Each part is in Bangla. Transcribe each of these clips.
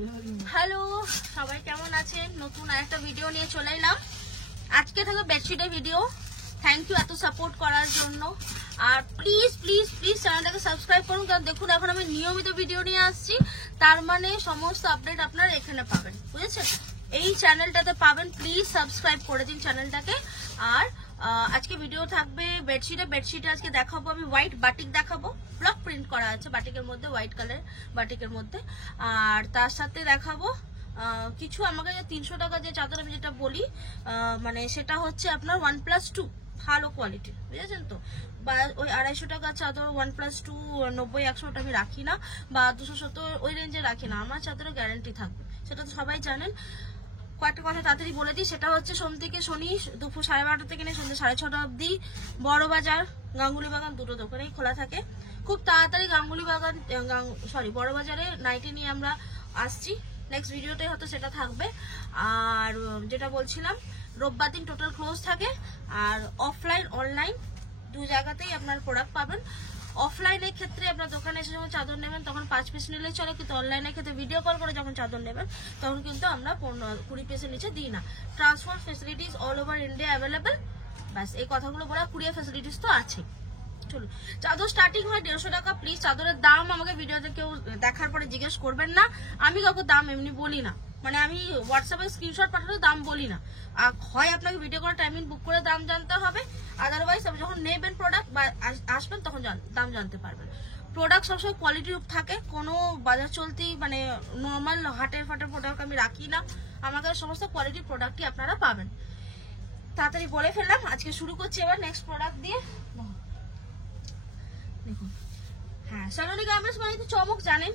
হ্যালো, সবাই কেমন আছেন? নতুন আরেকটা ভিডিও নিয়ে চলে এলাম। আজকে থাকবে বেডশিটের ভিডিও। থ্যাংক ইউ এত সাপোর্ট করার জন্য। আর প্লিজ প্লিজ প্লিজ চ্যানেলটাকে সাবস্ক্রাইব করুন, কারণ দেখুন এখন আমি নিয়মিত ভিডিও নিয়ে আসছি, তার মানে সমস্ত আপডেট আপনারা এখানে পাবেন, বুঝেছেন? এই চ্যানেলটাতে পাবেন। প্লিজ সাবস্ক্রাইব করে দিন চ্যানেলটাকে। আর আজকে ভিডিও থাকবে বেডশিটে আজকে দেখাবো আমি হোয়াইট বাটিক দেখাবো, ব্লক প্রিন্ট করা আছে বাটিকের মধ্যে, হোয়াইট কালার বাটিকের মধ্যে। আর তার সাথে দেখাবো কিছু আমাকে যে 300 টাকা যে চাদর আমি যেটা বলি, মানে সেটা হচ্ছে আপনার 1+2 ভালো কোয়ালিটির, বুঝেছেন তো? বা ওই 250 টাকার চাদর 1+2 90-100 আমি রাখি না, বা 270 ওই রেঞ্জে রাখি না। আমার চাদরের গ্যারান্টি থাকবে, সেটা তো সবাই জানেন। কয়েকটা কথা তাড়াতাড়ি বলে দিই, সেটা হচ্ছে সোম থেকে শনি দুপুর 12:30 থেকে নিয়ে সন্ধ্যে 6:30 অবধি বড় বাজার গাঙ্গুলি বাগান দুটো দোকানেই খোলা থাকে। খুব তাড়াতাড়ি বড় বাজারে নাইটি নিয়ে আমরা আসছি, নেক্সট ভিডিওতে হয়তো সেটা থাকবে। আর যেটা বলছিলাম, রোববার দিন টোটাল ক্লোজ থাকে। আর অফলাইন অনলাইন দু জায়গাতেই আপনার প্রোডাক্ট পাবেন। অফলাইনের ক্ষেত্রে আপনার দোকানে এসে যখন চাদর নেবেন তখন 5 পিস নিলেই চলে, কিন্তু অনলাইনের ক্ষেত্রে ভিডিও কল করে যখন চাদর নেবেন তখন কিন্তু আমরা 20 পিসের নিচে দিই না। Transport facilities all over India available. ব্যাস এই কথাগুলো বলা, কুরিয়ার ফেসিলিটিস তো আছে। চলুন, চাদর স্টার্টিং হয় 150 টাকা। প্লিজ চাদরের দাম আমাকে ভিডিওতে কেউ দেখার পরে জিজ্ঞেস করবেন না, আমি কাউকে দাম এমনি বলি না, মানে আমি হোয়াটসঅ্যাপে স্ক্রিনশট পাঠালে দাম বলি না। আর হয় আপনাকে ভিডিও করার টাইমিং বুক করে দাম জানতে হবে, আদারওয়াইজ আপনি যখন নেবেন প্রোডাক্ট বা আসবেন তখন দাম জানতে পারবেন। প্রোডাক্ট সবসময় কোয়ালিটির উপর থাকে, কোনো বাজার চলতি মানে নর্মাল হাটের ফাটের প্রোডাক্ট আমি রাখি না। আমার কাছে সমস্ত কোয়ালিটির প্রোডাক্টই আপনারা পাবেন। তাড়াতাড়ি বলে ফেললাম, আজকে শুরু করছি এবার নেক্সট প্রোডাক্ট দিয়ে। দেখুন, হ্যাঁ, সালোনি গার্মেন্টস মানে তো চমক, জানেন,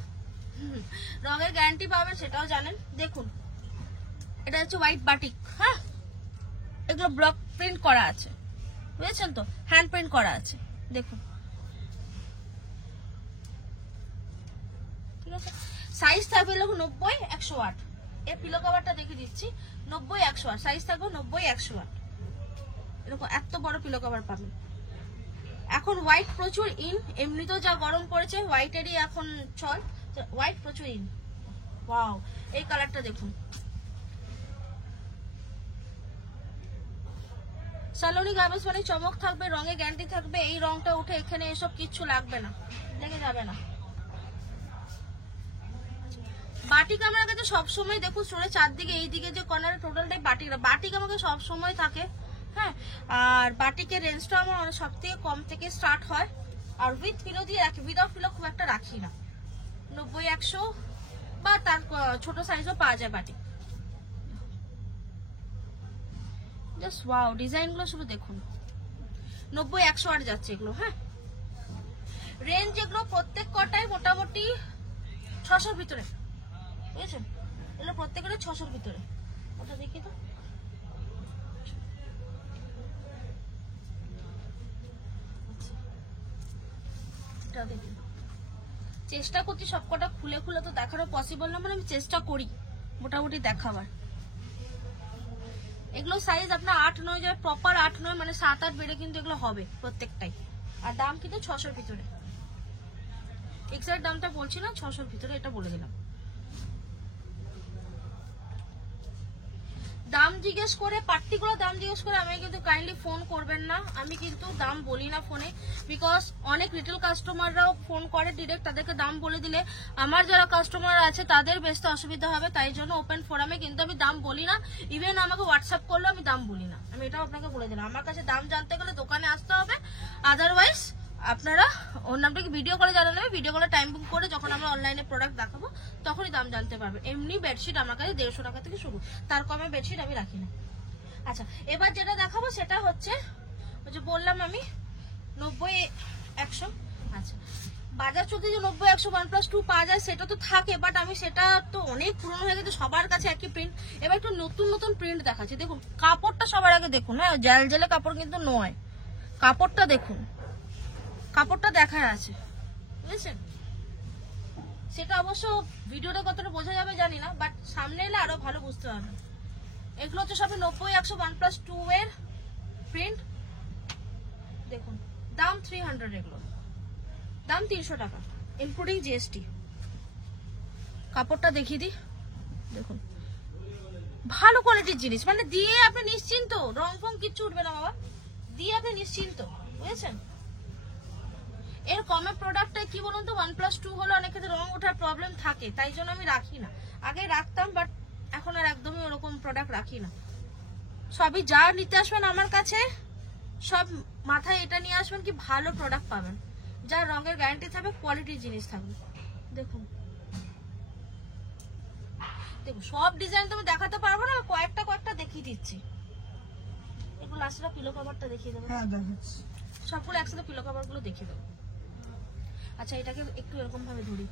রঙের গ্যারান্টি পাবেন সেটাও জানেন। দেখুন, এটা হচ্ছে হোয়াইট বাটিক। হ্যাঁ, এগুলো ব্লক প্রিন্ট করা আছে, বুঝেছেন তো? হ্যান্ড প্রিন্ট করা আছে। দেখুন, ঠিক আছে। সাইজ থাকবে 90-108। এই পিলো কভারটা দেখে দিচ্ছি, 90-108 সাইজ থাকবে, 90-108 এরকম এত বড় পিলো কভার পাবেন। এখন হোয়াইট প্রচুর ইন, এমনিতেও যা গরম পড়েছে হোয়াইটেরই এখন চল, হোয়াইট প্রচুর ইন। ওয়াও, এই কালারটা দেখুন। সালোনি গার্মেন্টস মানে চমক থাকবে, রঙে গ্যারান্টি থাকবে। এই রংটা উঠে এখানে এসব কিচ্ছু লাগবে না, লেগে যাবে না। বাটিক আমার কাছে সবসময়, দেখুন স্টোরের চারদিকে এইদিকে যে কর্নারে টোটালটাই বাটিক আমাকে সবসময় থাকে। হ্যাঁ, আর বাটিকের রেঞ্জটা আমার সব থেকে কম থেকে স্টার্ট হয়। আর উইথ পিলো দিয়ে রাখি, উইদাউট পিলো খুব একটা রাখি না। 90-100 বা তার ছোট সাইজও পাওয়া যায় বাটিক। জাস্ট ওয়াও, ডিজাইনগুলো শুধু দেখুন। 90-108 যাচ্ছে এগুলো। হ্যাঁ, রেঞ্জ এগুলো প্রত্যেক কটাই মোটামুটি 600-র ভিতরে, বুঝেছেন? এগুলো প্রত্যেকটা 600-র ভিতরে। ওটা দেখি তো, দেখুন, চেষ্টা করছি সবকটা খুলে খুলে তো দেখানো পসিবল না, মানে আমি চেষ্টা করি মোটামুটি দেখাবার। এগুলো সাইজ আপনার 8-9 যায়, প্রপার 8-9 মানে 7-8 বেড়ে কিন্তু এগুলো হবে প্রত্যেকটাই। আর দাম কিন্তু 600-র ভিতরে। এক্সাক্ট দামটা বলছি না, 600-র ভিতরে এটা বলে দিলাম। দাম জিজ্ঞেস করে, পার্টিকুলার দাম জিজ্ঞেস করে আমি কিন্তু কাইন্ডলি ফোন করবেন না। আমি কিন্তু দাম বলি না ফোনে, বিকজ অনেক রিটেল কাস্টমাররাও ফোন করে ডিরেক্ট, তাদেরকে দাম বলে দিলে আমার যারা কাস্টমার আছে তাদের বেশি অসুবিধা হবে। তাই জন্য ওপেন ফোরামে কিন্তু আমি দাম বলি না। ইভেন আমাকে হোয়াটসঅ্যাপ করলেও আমি দাম বলি না। আমি এটাও আপনাকে বলে দিলাম, আমার কাছে দাম জানতে গেলে দোকানে আসতে হবে, আদারওয়াইজ আপনারা ওর নামটাকে ভিডিও কলে জানা নেবে। ভিডিও কলে টাইম বুক করে যখন আমরা অনলাইনে প্রোডাক্ট দেখাবো তখনই দাম জানতে পারবেন। এমনি বেডশিট আমার কাছে 150 টাকা থেকে শুরু, তার কমে বেডশিট আমি রাখি না। আচ্ছা, এবার যেটা দেখাবো সেটা হচ্ছে ওই যে বললাম আমি 90-100। আচ্ছা, বাজার চলতে যে 90-100 1+2 পাওয়া যায় সেটা তো থাকে, বাট আমি সেটা তো অনেক পুরনো হয়ে গেছে, সবার কাছে একই প্রিন্ট। এবার একটু নতুন নতুন প্রিন্ট দেখাচ্ছি। দেখুন কাপড়টা সবার আগে দেখুন। হ্যাঁ, জেল জেলে কাপড় কিন্তু নয়, কাপড়টা দেখুন, কাপড়টা দেখার আছে, বুঝেছেন? সেটা অবশ্য ভিডিওটা কতটা বোঝা যাবে জানি না, বাট সামনে এলে আরো ভালো বুঝতে পারবেন। এগুলো হচ্ছে সবই 90-100 1+2 এর প্রিন্ট। দেখুন, দাম 300, এগুলো দাম 300 টাকা ইনক্লুডিং জিএসটি। কাপড়টা দেখিয়ে দিই, দেখুন ভালো কোয়ালিটির জিনিস, মানে দিয়ে আপনি নিশ্চিন্ত, রং ফং কিচ্ছু উঠবে না বাবা, দিয়ে আপনি নিশ্চিন্ত, বুঝেছেন। এর কমে প্রোডাক্টটা কি বলুন তো, 1+2 হলে অনেক ক্ষেত্রে রং ওঠার প্রবলেম থাকে, তাই জন্য আমি রাখি না। আগে রাখতাম, বাট এখন আর একদমই ওরকম প্রোডাক্ট রাখি না। সবই যা নিতে আসবেন আমার কাছে, সব মাথায় এটা নিয়ে আসবেন কি ভালো প্রোডাক্ট পাবেন, যা রঙের গ্যারান্টি থাকবে, কোয়ালিটির জিনিস থাকবে। দেখুন দেখুন সব ডিজাইন তো আমি দেখাতে পারবো না, কয়েকটা দেখিয়ে দিচ্ছি। এগুলো লাস্টটা পিলো কভারটা দেখিয়ে দেবো। হ্যাঁ দেখাচ্ছি, সবগুলো একসাথে পিলো কভার গুলো দেখিয়ে দেবো। আচ্ছা এটাকে একটু এরকম ভাবে ধরি।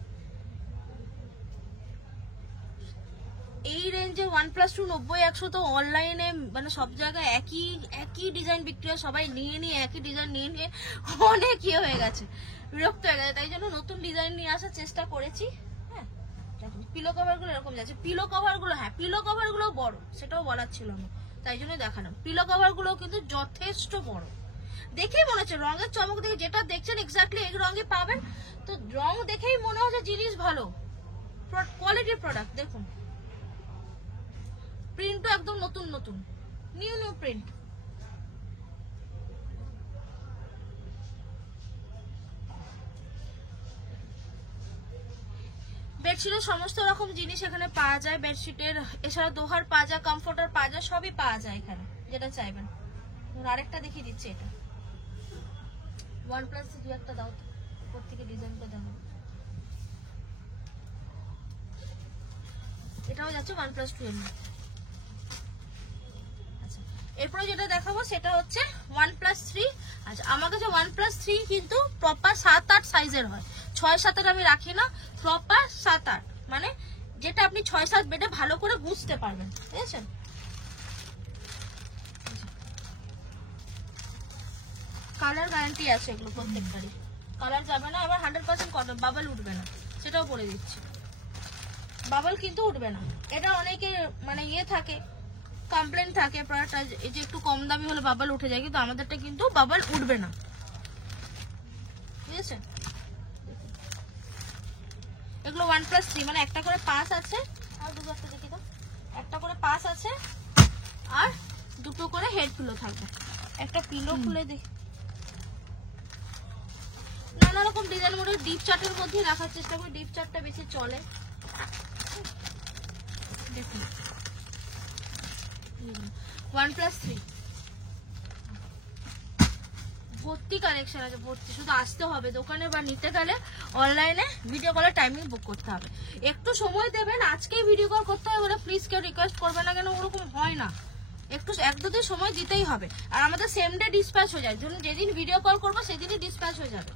এই রেঞ্জে 1+2 90-100 তো অনলাইনে মানে সব জায়গায় একই ডিজাইন বিক্রি হয়, সবাই নিয়ে একই ডিজাইন নিয়ে অনেক ইয়ে হয়ে গেছে, বিরক্ত হয়ে গেছে। তাই জন্য নতুন ডিজাইন নিয়ে আসার চেষ্টা করেছি। হ্যাঁ পিলো কভার গুলো এরকম যাচ্ছে, পিলো কভার গুলো, হ্যাঁ পিলো কভার গুলো বড়, সেটাও বলার ছিল না, তাই জন্য দেখালাম। পিলো কভার গুলো কিন্তু যথেষ্ট বড়, দেখেই মনে হচ্ছে রঙের চমক দেখে যেটা দেখছেন এক্স্যাক্টলি এই রঙে পাবেন, তো রং দেখেই মনে হচ্ছে জিনিস ভালো, কোয়ালিটির প্রোডাক্ট। দেখুন প্রিন্টও একদম নতুন নিউ প্রিন্ট। বেডশিটের সমস্ত রকম জিনিস এখানে পাওয়া যায়, বেডশিটের এছাড়া দোহার পাওয়া যায়, কমফোর্টার পাওয়া যায়, সবই পাওয়া যায় এখানে, যেটা চাইবেন। আরেকটা দেখিয়ে দিচ্ছি, এটা 1+2 একটা দাও তো, উপর থেকে ডিজাইনটা দেখো, এটাও যাচ্ছে 1+2 এর। আচ্ছা এরপরে যেটা দেখাবো সেটা হচ্ছে 1+3। আচ্ছা আমার কাছে 1+3 কিন্তু প্রপার 7-8 সাইজের হয়, 6-7 আমি রাখি না, প্রপার 7-8, মানে যেটা আপনি 6-7 বেডে ভালো করে বুঝতে পারবেন, বুঝেছেন। কালার গ্যারান্টি আছে এগুলো প্রত্যেকটারই, কালার যাবে না, আবার 100% কটন, বাবল উঠবে না, সেটাও বলে দিচ্ছি, বাবল কিন্তু উঠবে না। এটা অনেকে মানে ইয়ে থাকে, কমপ্লেন থাকে প্রোডাক্টটা এই যে একটু কম দামি হলে বাবল উঠে যায়, কিন্তু আমাদেরটা কিন্তু বাবল উঠবে না, বুঝেছেন। এগুলো 1+3 মানে একটা করে পাস আছে, আর দুটো একটা দেখি তো, একটা করে পাস আছে আর দুটো করে হেড পিলো থাকবে। একটা পিলো খুলে দেখি, নানা রকম ডিজাইন মধ্যে ডিপ চার্টের মধ্যে রাখার চেষ্টা করি, ডিপ চার্টটা বেশি চলে। দেখুন 1+3 ভর্তি কালেকশন আছে, ভর্তি, শুধু আসতে হবে দোকানে বা নিতে গেলে অনলাইনে ভিডিও কলের টাইমিং বুক করতে হবে। একটু সময় দেবেন, আজকেই ভিডিও কল করতে হবে বলে প্লিজ কেউ রিকোয়েস্ট করবে না, কেন ওরকম হয় না, একটু 1-2 দিন সময় দিতেই হবে। আর আমাদের সেম ডে ডিসপ্যাচ হয়ে যায়, ধরুন যেদিন ভিডিও কল করবো সেদিনই ডিসপ্যাচ হয়ে যাবে,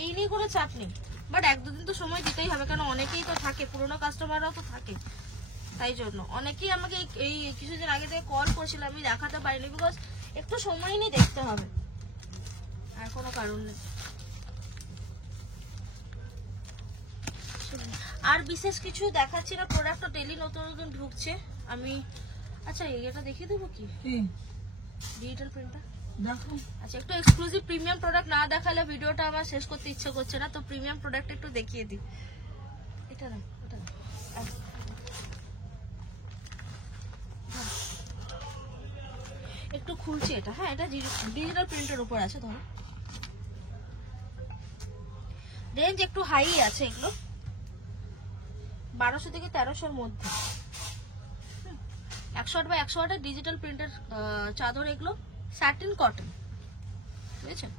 এই নিয়ে কোনো চাপ নেই, বাট 1-2 দিন তো সময় দিতেই হবে, কারণ অনেকেই তো থাকে, পুরোনো কাস্টমাররাও তো থাকে, তাই জন্য অনেকেই আমাকে এই কিছুদিন আগে থেকে কল করছিল, আমি দেখাতে পারিনি, বিকজ একটু সময় নিয়ে দেখতে হবে, আর কোনো কারণ নেই। আর বিশেষ কিছু দেখাচ্ছি না, প্রোডাক্ট তো ডেইলি নতুন ঢুকছে। আমি আচ্ছা এটা দেখিয়ে দেবো কি ডিজিটাল প্রিন্টটা দেখো। আচ্ছা একটু এক্সক্লুসিভ প্রিমিয়াম প্রোডাক্ট না দেখালে ভিডিওটা আমার শেষ করতে ইচ্ছে করছে না, তো প্রিমিয়াম প্রোডাক্ট একটু দেখিয়ে দিই। এটা না, এটা না, একটু খুলছি এটা। হ্যাঁ এটা ডিজিটাল প্রিন্টের উপর আছে, ধরো রেঞ্জ একটু হাই আছে, এগুলো 1200 থেকে 1300 মধ্যে, 100 ডিজিটাল প্রিন্টের চাদর, এগুলো স্যাটিন কটন, বুঝেছেন।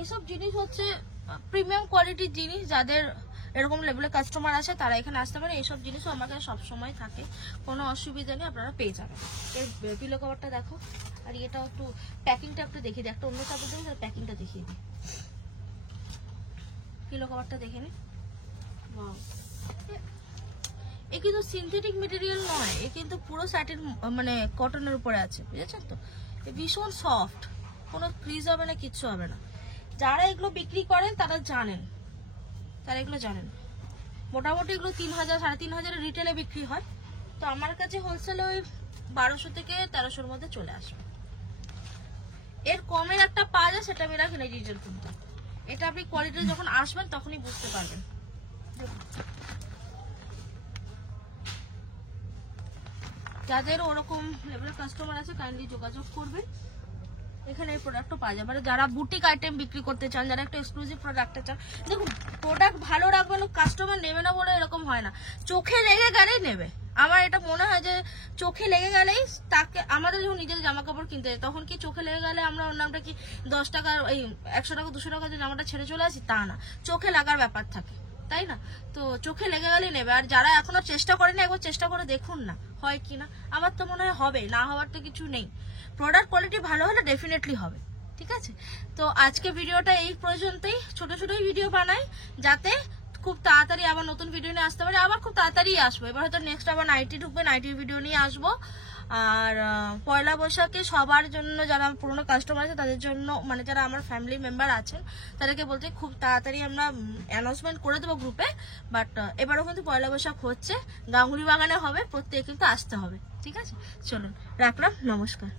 এইসব জিনিস হচ্ছে প্রিমিয়াম কোয়ালিটির জিনিস, যাদের এরকম লেভেলের কাস্টমার আছে তারা এখানে আসতে পারে, এইসব জিনিসও আমার কাছে সবসময় থাকে, কোনো অসুবিধা নেই, আপনারা পেয়ে যাবেন। এর পিলো কভারটা দেখো, আর এটা একটু প্যাকিংটা একটু দেখিয়ে দিই, একটা অন্য চাদর দেবো, তার প্যাকিংটা দেখিয়ে দিই, পিলো কভারটা দেখে নিন। এ কিন্তু সিনথেটিক মেটেরিয়াল নয়, এ কিন্তু পুরো স্যাটিন মানে কটনের উপরে আছে, বুঝেছেন তো, ভীষণ সফট, কোনো ক্রিজ হবে না, কিচ্ছু হবে না। যারা এগুলো বিক্রি করেন তারা এগুলো জানেন, মোটামুটি এগুলো 3000 3500 রিটেলে বিক্রি হয়, তো আমার কাছে হোলসেলে ওই 1200 থেকে 1300-র মধ্যে চলে আসবে। এর কমের একটা পাওয়া যায়, সেটা আমি রাখি না, ডিজিটাল প্রিন্ট, এটা আপনি কোয়ালিটি যখন আসবেন তখনই বুঝতে পারবেন। যাদের ওরকম লেভেলের কাস্টমার আছে কাইন্ডলি যোগাযোগ করবেন। এখানে এই প্রোডাক্টও পাওয়া যাবে। মানে যারা বুটিক আইটেম বিক্রি করতে চান, যারা একটা এক্সক্লুসিভ প্রোডাক্টে চান, দেখুন প্রোডাক্ট ভালো রাখবেন, কাস্টমার নেবে না বলে এরকম হয় না, চোখে লেগে গেলেই নেবে। আমার এটা মনে হয় যে চোখে লেগে গেলেই তাকে, আমাদের যখন নিজের জামা কাপড় কিনতে যাই তখন কি চোখে লেগে গেলে আমরা ওর নামটা কি 10 টাকা, এই 100 টাকা 200 টাকা যে জামাটা ছেড়ে চলে আসি তা না, চোখে লাগার ব্যাপার থাকে, তাই না? তো চোখে লেগে গেলেই নেবে। আর যারা এখনো চেষ্টা করেনি একবার চেষ্টা করে দেখুন না হয় কিনা। আমার তো মনে হয় হবে, না হওয়ার তো কিছু নেই। প্রোডাক্ট কোয়ালিটি ভালো হলে ডেফিনেটলি হবে। ঠিক আছে, তো আজকে ভিডিওটা এই পর্যন্তই। ছোট ছোটই ভিডিও বানাই যাতে খুব তাড়াতাড়ি আবার নতুন ভিডিও নিয়ে আসতে পারে। আবার খুব তাড়াতাড়ি আসবো, এবার হয়তো নেক্সট আবার নাইটি ঢুকবে, নাইটির ভিডিও নিয়ে আসবো। আর পয়লা বৈশাখে সবার জন্য, যারা পুরোনো কাস্টমার আছে তাদের জন্য, মানে যারা আমার ফ্যামিলি মেম্বার আছেন তাদেরকে বলতে খুব তাড়াতাড়ি আমরা অ্যানাউন্সমেন্ট করে দেবো গ্রুপে। বাট এবারও কিন্তু পয়লা বৈশাখ হচ্ছে, গাঙ্গুলি বাগানে হবে, প্রত্যেকে কিন্তু আসতে হবে। ঠিক আছে, চলুন রাখলাম, নমস্কার।